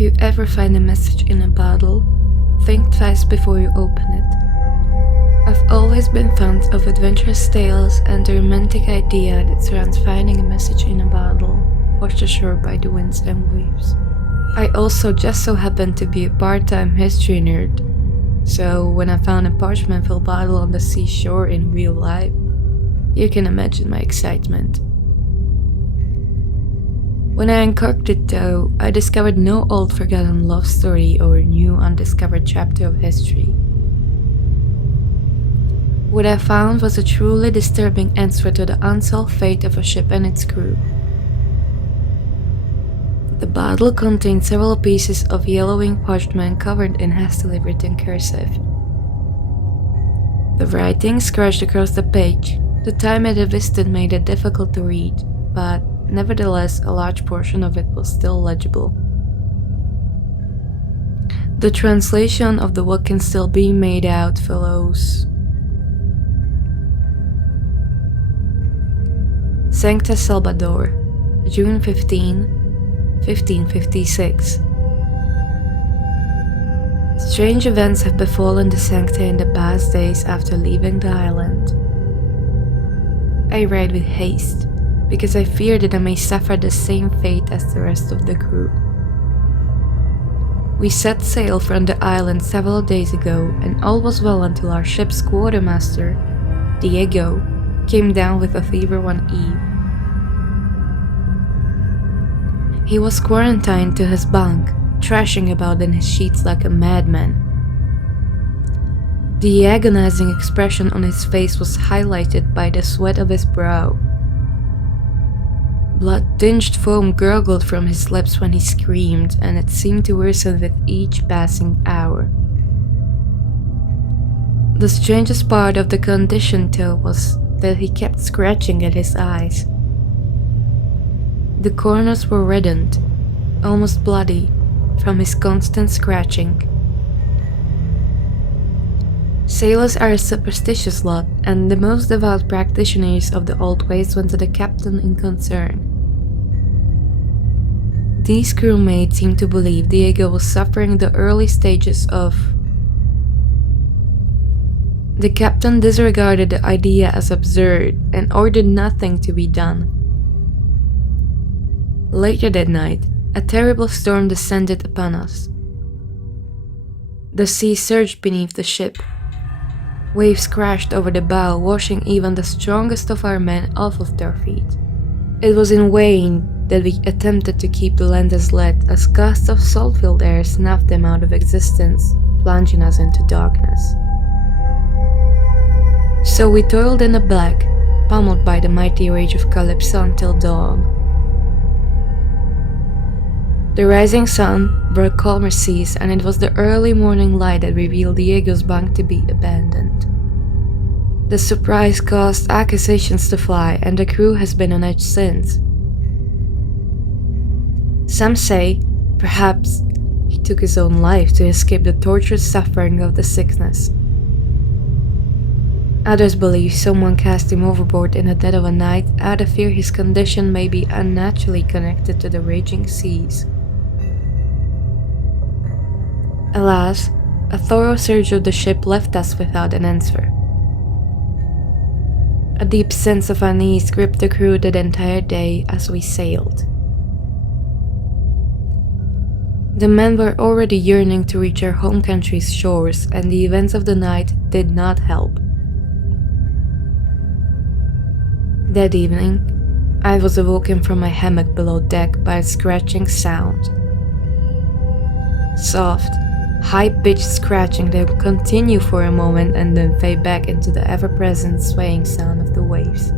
If you ever find a message in a bottle, think twice before you open it. I've always been fond of adventurous tales and the romantic idea that surrounds finding a message in a bottle, washed ashore by the winds and waves. I also just so happen to be a part-time history nerd, so when I found a parchment-filled bottle on the seashore in real life, you can imagine my excitement. When I uncorked it though, I discovered no old forgotten love story or new undiscovered chapter of history. What I found was a truly disturbing answer to the unsolved fate of a ship and its crew. The bottle contained several pieces of yellowing parchment covered in hastily written cursive. The writing scratched across the page. The time it had listed made it difficult to read, but nevertheless a large portion of it was still legible. The translation of the what can still be made out follows. Sancta Salvador, June 15, 1556. Strange events have befallen the Sancta in the past days after leaving the island. I write with haste, because I fear that I may suffer the same fate as the rest of the crew. We set sail from the island several days ago, and all was well until our ship's quartermaster, Diego, came down with a fever one eve. He was quarantined to his bunk, thrashing about in his sheets like a madman. The agonizing expression on his face was highlighted by the sweat of his brow. Blood-tinged foam gurgled from his lips when he screamed, and it seemed to worsen with each passing hour. The strangest part of the condition, though, was that he kept scratching at his eyes. The corners were reddened, almost bloody, from his constant scratching. Sailors are a superstitious lot, and the most devout practitioners of the old ways went to the captain in concern. These crewmates seemed to believe Diego was suffering the early stages of. The captain disregarded the idea as absurd and ordered nothing to be done. Later that night, a terrible storm descended upon us. The sea surged beneath the ship. Waves crashed over the bow, washing even the strongest of our men off of their feet. It was in vain that we attempted to keep the land as lead, as gusts of salt-filled air snuffed them out of existence, plunging us into darkness. So we toiled in the black, pummeled by the mighty rage of Calypso until dawn. The rising sun brought calmer seas, and it was the early morning light that revealed Diego's bunk to be abandoned. The surprise caused accusations to fly, and the crew has been on edge since. Some say, perhaps, he took his own life to escape the tortured suffering of the sickness. Others believe someone cast him overboard in the dead of a night out of fear his condition may be unnaturally connected to the raging seas. Alas, a thorough search of the ship left us without an answer. A deep sense of unease gripped the crew that entire day as we sailed. The men were already yearning to reach our home country's shores, and the events of the night did not help. That evening, I was awoken from my hammock below deck by a scratching sound. Soft, high-pitched scratching that would continue for a moment and then fade back into the ever-present swaying sound of the waves.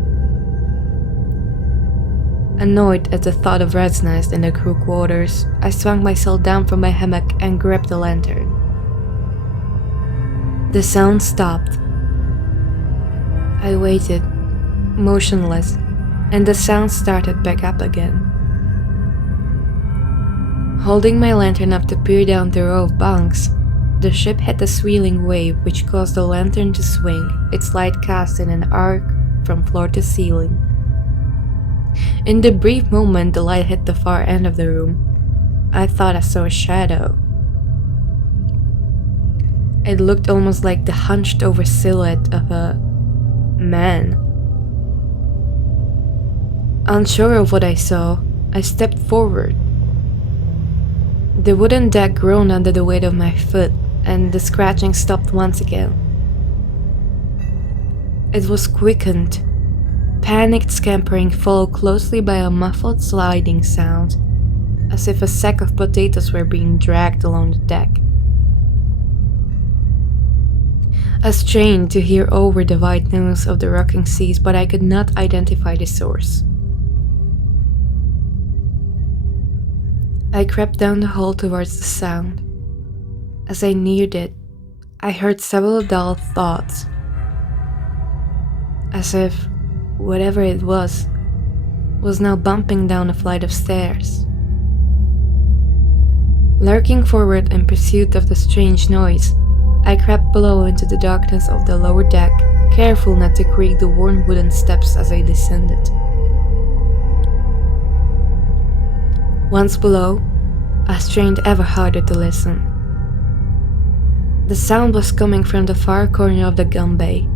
Annoyed at the thought of rat's nest in the crew quarters, I swung myself down from my hammock and grabbed the lantern. The sound stopped. I waited, motionless, and the sound started back up again. Holding my lantern up to peer down the row of bunks, the ship hit a swirling wave which caused the lantern to swing, its light cast in an arc from floor to ceiling. In the brief moment the light hit the far end of the room, I thought I saw a shadow. It looked almost like the hunched over silhouette of a man. Unsure of what I saw, I stepped forward. The wooden deck groaned under the weight of my foot, and the scratching stopped once again. It was quickened, panicked scampering followed closely by a muffled sliding sound, as if a sack of potatoes were being dragged along the deck. I strained to hear over the white noise of the rocking seas, but I could not identify the source. I crept down the hall towards the sound. As I neared it, I heard several dull thoughts, as if whatever it was now bumping down a flight of stairs. Lurking forward in pursuit of the strange noise, I crept below into the darkness of the lower deck, careful not to creak the worn wooden steps as I descended. Once below, I strained ever harder to listen. The sound was coming from the far corner of the gun bay.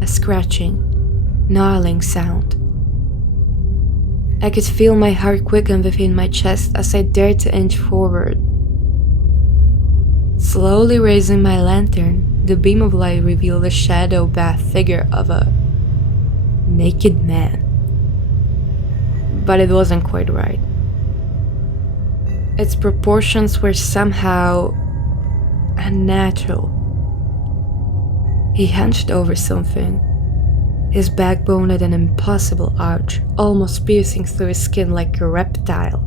A scratching, gnarling sound. I could feel my heart quicken within my chest as I dared to inch forward. Slowly raising my lantern, the beam of light revealed a shadow-bathed figure of a naked man. But it wasn't quite right. Its proportions were somehow unnatural. He hunched over something, his backbone at an impossible arch, almost piercing through his skin like a reptile.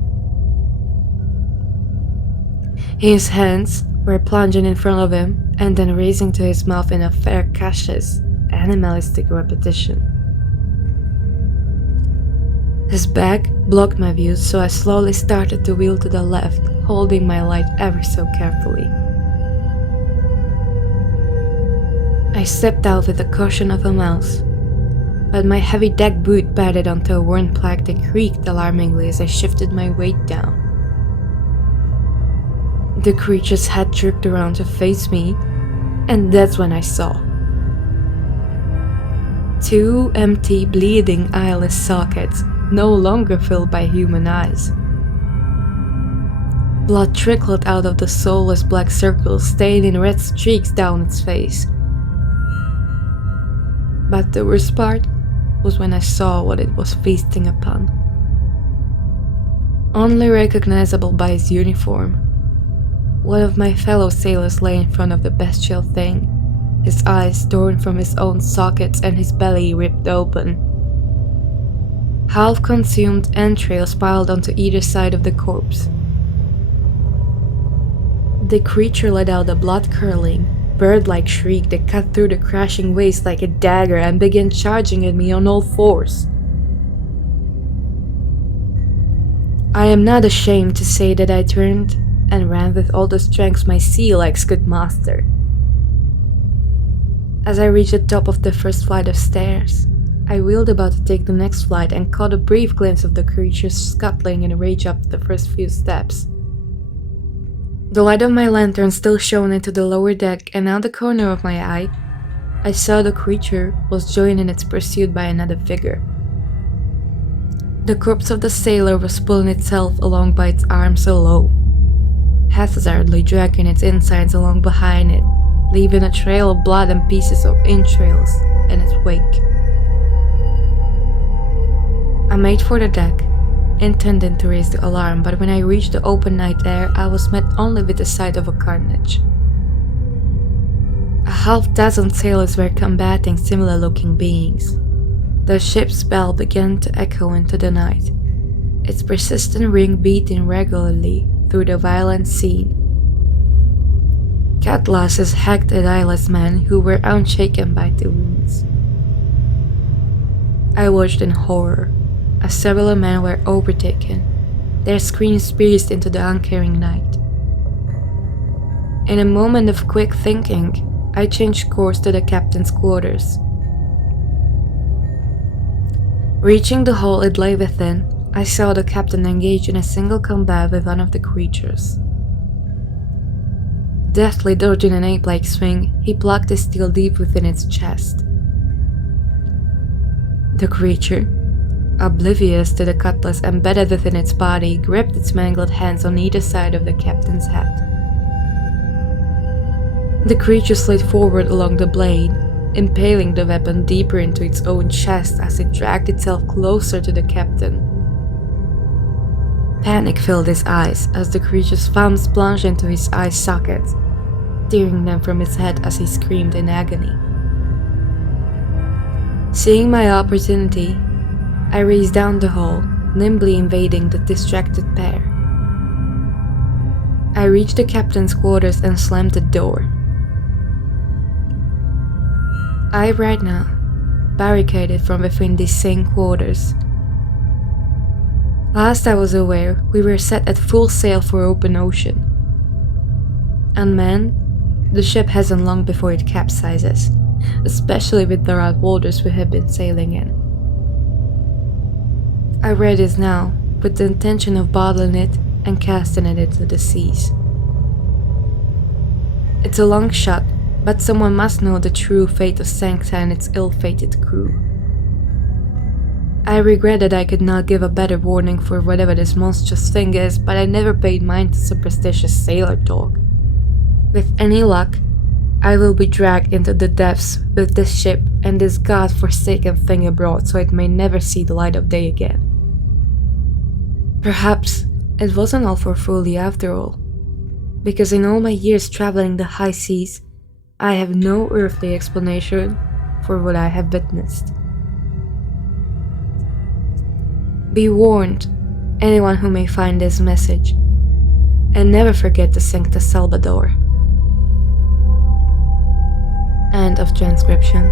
His hands were plunging in front of him and then raising to his mouth in a ferocious, animalistic repetition. His back blocked my view, so I slowly started to wheel to the left, holding my light ever so carefully. I stepped out with the caution of a mouse, but my heavy deck boot batted onto a worn plank that creaked alarmingly as I shifted my weight down. The creature's head jerked around to face me, and that's when I saw. Two empty, bleeding, eyeless sockets, no longer filled by human eyes. Blood trickled out of the soulless black circles, staying in red streaks down its face. But the worst part was when I saw what it was feasting upon. Only recognizable by his uniform, one of my fellow sailors lay in front of the bestial thing, his eyes torn from his own sockets and his belly ripped open. Half-consumed entrails piled onto either side of the corpse. The creature let out a blood-curdling, bird-like shriek that cut through the crashing waves like a dagger and began charging at me on all fours. I am not ashamed to say that I turned and ran with all the strength my sea legs could muster. As I reached the top of the first flight of stairs, I wheeled about to take the next flight and caught a brief glimpse of the creature scuttling in rage up the first few steps. The light of my lantern still shone into the lower deck, and out the corner of my eye, I saw the creature was joined in its pursuit by another figure. The corpse of the sailor was pulling itself along by its arms alow, haphazardly dragging its insides along behind it, leaving a trail of blood and pieces of entrails in its wake. I made for the deck, intending to raise the alarm, but when I reached the open night air, I was met only with the sight of a carnage. A half-dozen sailors were combating similar-looking beings. The ship's bell began to echo into the night, its persistent ring beating regularly through the violent scene. Cutlasses hacked at eyeless men who were unshaken by the wounds. I watched in horror as several men were overtaken, their screams pierced into the uncaring night. In a moment of quick thinking, I changed course to the captain's quarters. Reaching the hall it lay within, I saw the captain engage in a single combat with one of the creatures. Deftly dodging an ape-like swing, he plucked his steel deep within its chest. The creature, oblivious to the cutlass embedded within its body, gripped its mangled hands on either side of the captain's head. The creature slid forward along the blade, impaling the weapon deeper into its own chest as it dragged itself closer to the captain. Panic filled his eyes as the creature's thumbs plunged into his eye sockets, tearing them from his head as he screamed in agony. Seeing my opportunity, I raced down the hall, nimbly invading the distracted pair. I reached the captain's quarters and slammed the door. I right now, barricaded from within these same quarters. Last I was aware, we were set at full sail for open ocean. Unmanned, the ship hasn't long before it capsizes, especially with the rough waters we have been sailing in. I wear this now, with the intention of bottling it and casting it into the seas. It's a long shot, but someone must know the true fate of Sancta and its ill-fated crew. I regret that I could not give a better warning for whatever this monstrous thing is, but I never paid mind to superstitious sailor talk. With any luck, I will be dragged into the depths with this ship and this god-forsaken thing abroad so it may never see the light of day again. Perhaps it wasn't all for folly after all, because in all my years traveling the high seas, I have no earthly explanation for what I have witnessed. Be warned, anyone who may find this message, and never forget the Sancta Salvador. End of transcription.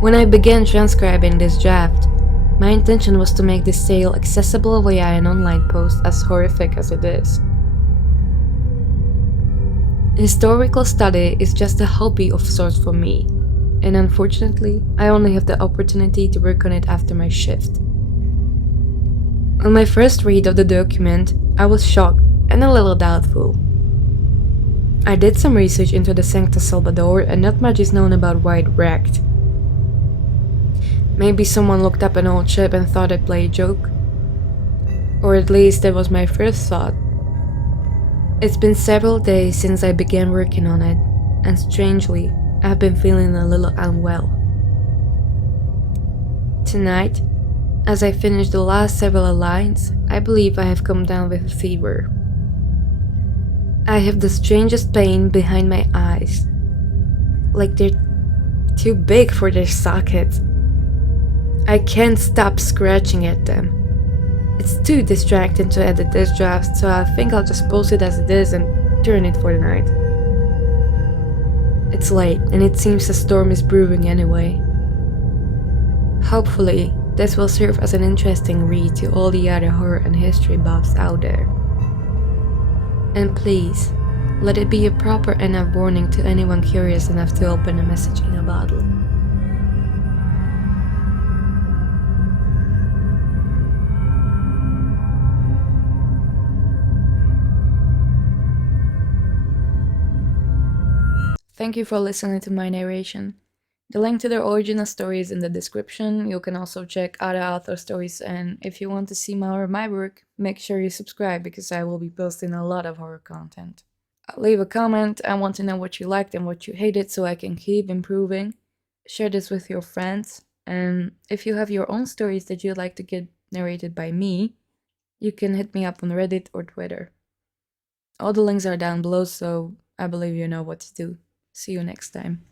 When I began transcribing this draft, my intention was to make this tale accessible via an online post, as horrific as it is. Historical study is just a hobby of sorts for me, and unfortunately, I only have the opportunity to work on it after my shift. On my first read of the document, I was shocked and a little doubtful. I did some research into the Sancta Salvador and not much is known about why it wrecked. Maybe someone looked up an old ship and thought I'd play a joke. Or at least that was my first thought. It's been several days since I began working on it, and strangely, I've been feeling a little unwell. Tonight, as I finish the last several lines, I believe I have come down with a fever. I have the strangest pain behind my eyes, like they're too big for their sockets. I can't stop scratching at them. It's too distracting to edit this draft, so I think I'll just post it as it is and turn it for the night. It's late, and it seems a storm is brewing anyway. Hopefully, this will serve as an interesting read to all the other horror and history buffs out there. And please, let it be a proper enough warning to anyone curious enough to open a message in a bottle. Thank you for listening to my narration. The link to the original story is in the description. You can also check other author stories, and if you want to see more of my work, make sure you subscribe because I will be posting a lot of horror content. Leave a comment. I want to know what you liked and what you hated so I can keep improving. Share this with your friends, and if you have your own stories that you'd like to get narrated by me, you can hit me up on Reddit or Twitter. All the links are down below, so I believe you know what to do. See you next time.